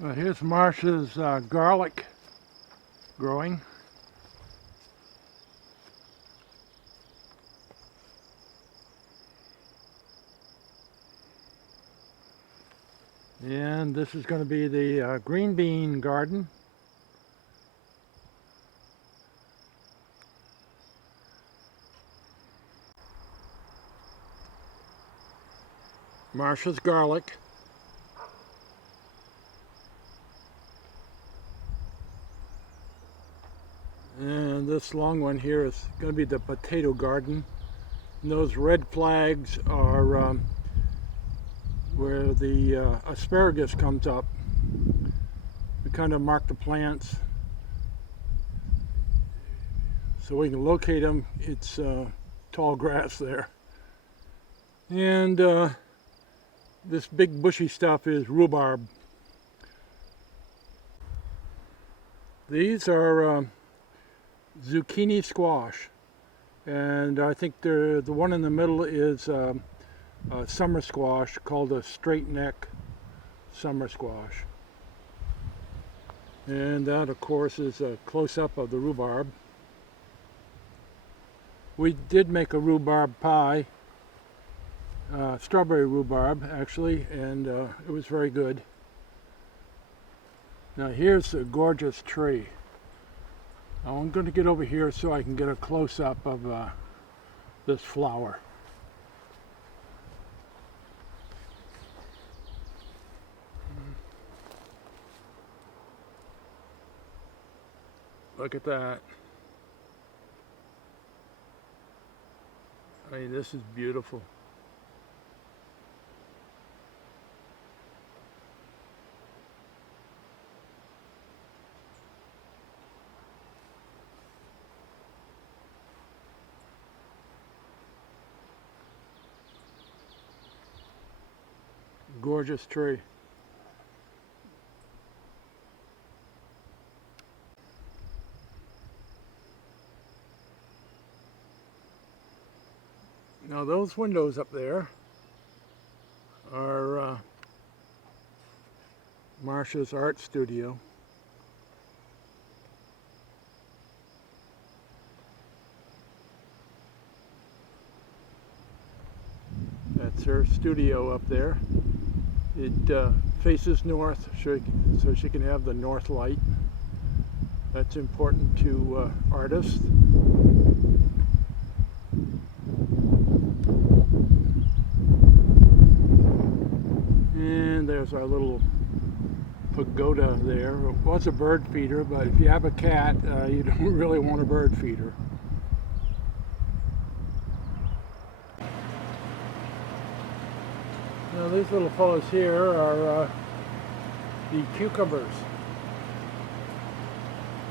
Here's Marcia's garlic growing. And this is going to be the green bean garden. Marcia's garlic. And this long one here is going to be the potato garden. And those red flags are where the asparagus comes up. We kind of mark the plants so we can locate them. It's tall grass there. And this big bushy stuff is rhubarb. These are zucchini squash, and I think the one in the middle is summer squash called a straight neck summer squash. And that, of course, is a close-up of the rhubarb. We did make a rhubarb pie, strawberry rhubarb actually, and it was very good. Now here's a gorgeous tree. Now I'm going to get over here so I can get a close-up of this flower. Look at that. I mean, this is beautiful. Gorgeous tree. Now those windows up there are Marcia's art studio. That's her studio up there. It faces north so she can have the north light. That's important to artists. And there's our little pagoda there. It was a bird feeder, but if you have a cat, you don't really want a bird feeder. Now these little fellows here are the cucumbers.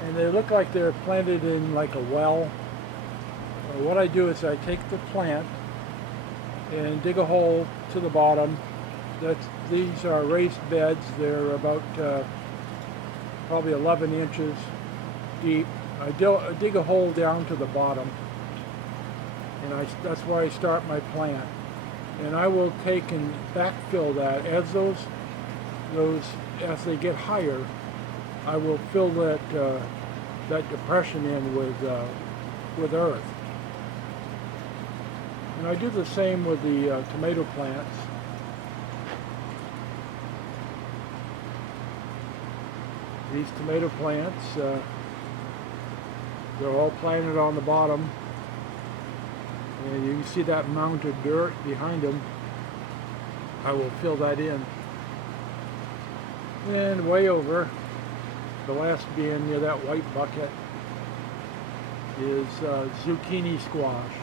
And they look like they're planted in like a well. What I do is I take the plant and dig a hole to the bottom. These are raised beds. They're about probably 11 inches deep. I dig a hole down to the bottom, and that's where I start my plant. And I will take and backfill that as as they get higher. I will fill that depression in with earth. And I do the same with the tomato plants. These tomato plants, they're all planted on the bottom. And you can see that mound of dirt behind them. I will fill that in. And way over, the last being near that white bucket, is zucchini squash.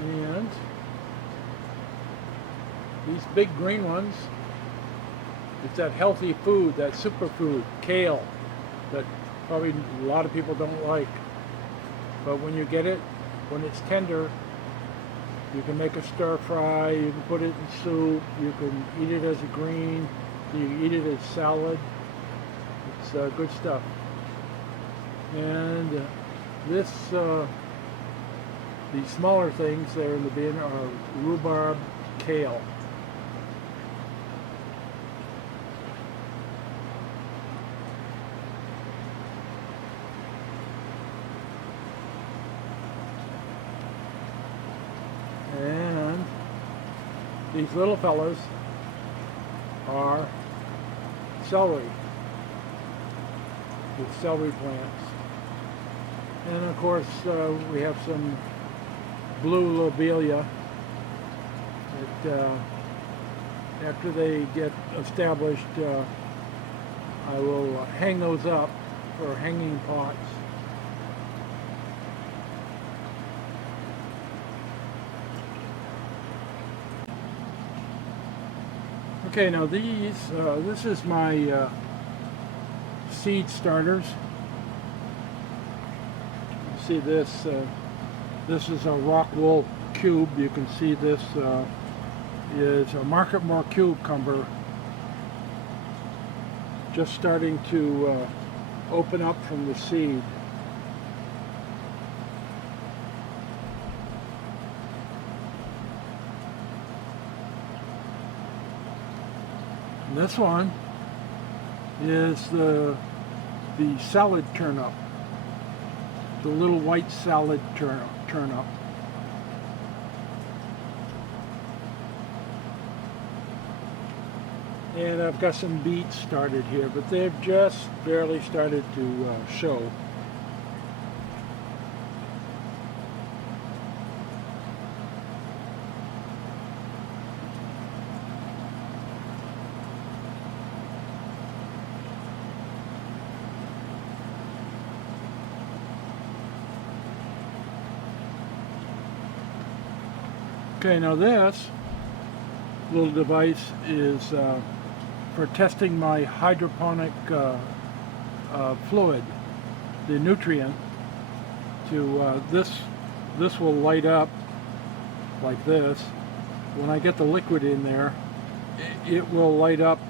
And these big green ones, it's that healthy food, that superfood, kale, that probably a lot of people don't like. But when you get it, when it's tender, you can make a stir fry, you can put it in soup, you can eat it as a green, you can eat it as salad. It's good stuff. And this The smaller things there in the bin are rhubarb, kale. And these little fellas are celery, with celery plants. And of course we have some blue lobelia that after they get established I will hang those up for hanging pots. Okay, now these, this is my seed starters. You see this, this is a rock wool cube. You can see this is a Marketmore cucumber just starting to open up from the seed. And this one is the salad turnip, the little white salad turnip. And I've got some beets started here, but they've just barely started to show. Okay, now this little device is for testing my hydroponic fluid, the nutrient. To this will light up like this. When I get the liquid in there, it will light up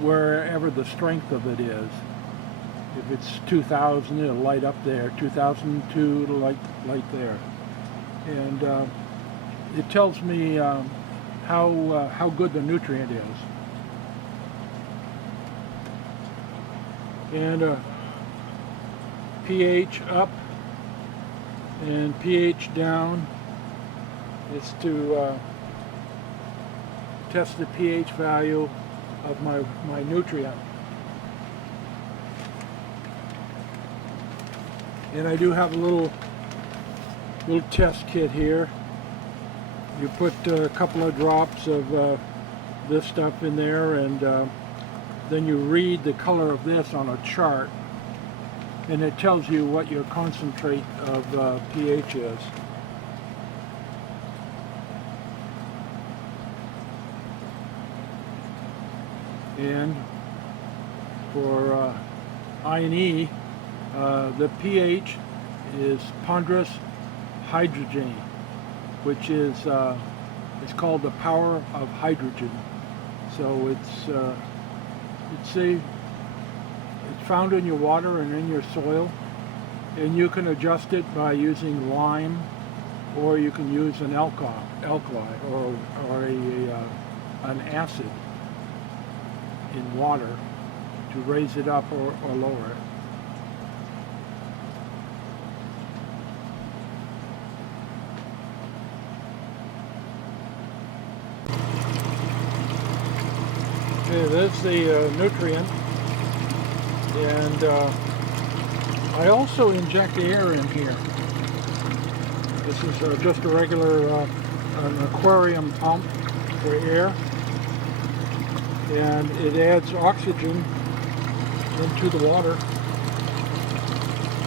wherever the strength of it is. If it's 2000, it'll light up there. 2002, it'll light there. And it tells me how good the nutrient is. And pH up and pH down is to test the pH value of my nutrient. And I do have a little test kit here. You put a couple of drops of this stuff in there, and then you read the color of this on a chart, and it tells you what your concentrate of pH is. And for I and E, the pH is ponderous hydrogen, which is it's called the power of hydrogen. So it's found in your water and in your soil, and you can adjust it by using lime, or you can use an alkali or an acid in water to raise it up or lower it. Okay, that's the nutrient, and I also inject air in here. This is just a regular an aquarium pump for air, and it adds oxygen into the water,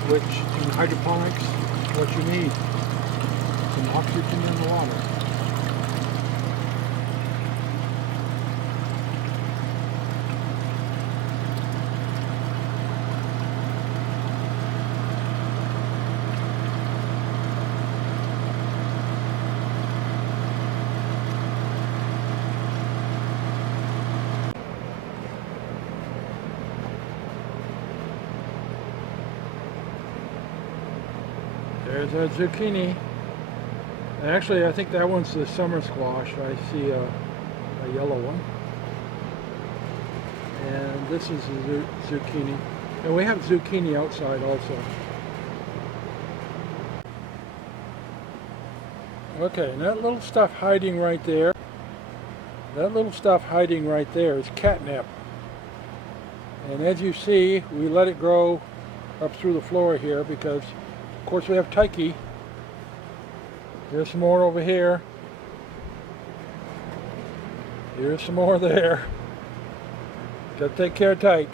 which in hydroponics is what you need, some oxygen in the water. There's a zucchini. And actually, I think that one's the summer squash. I see a yellow one. And this is the zucchini. And we have zucchini outside also. Okay, and that little stuff hiding right there, is catnip. And as you see, we let it grow up through the floor here because, of course, we have Tyche. Here's some more over here. Here's some more there. Gotta take care of Tyche.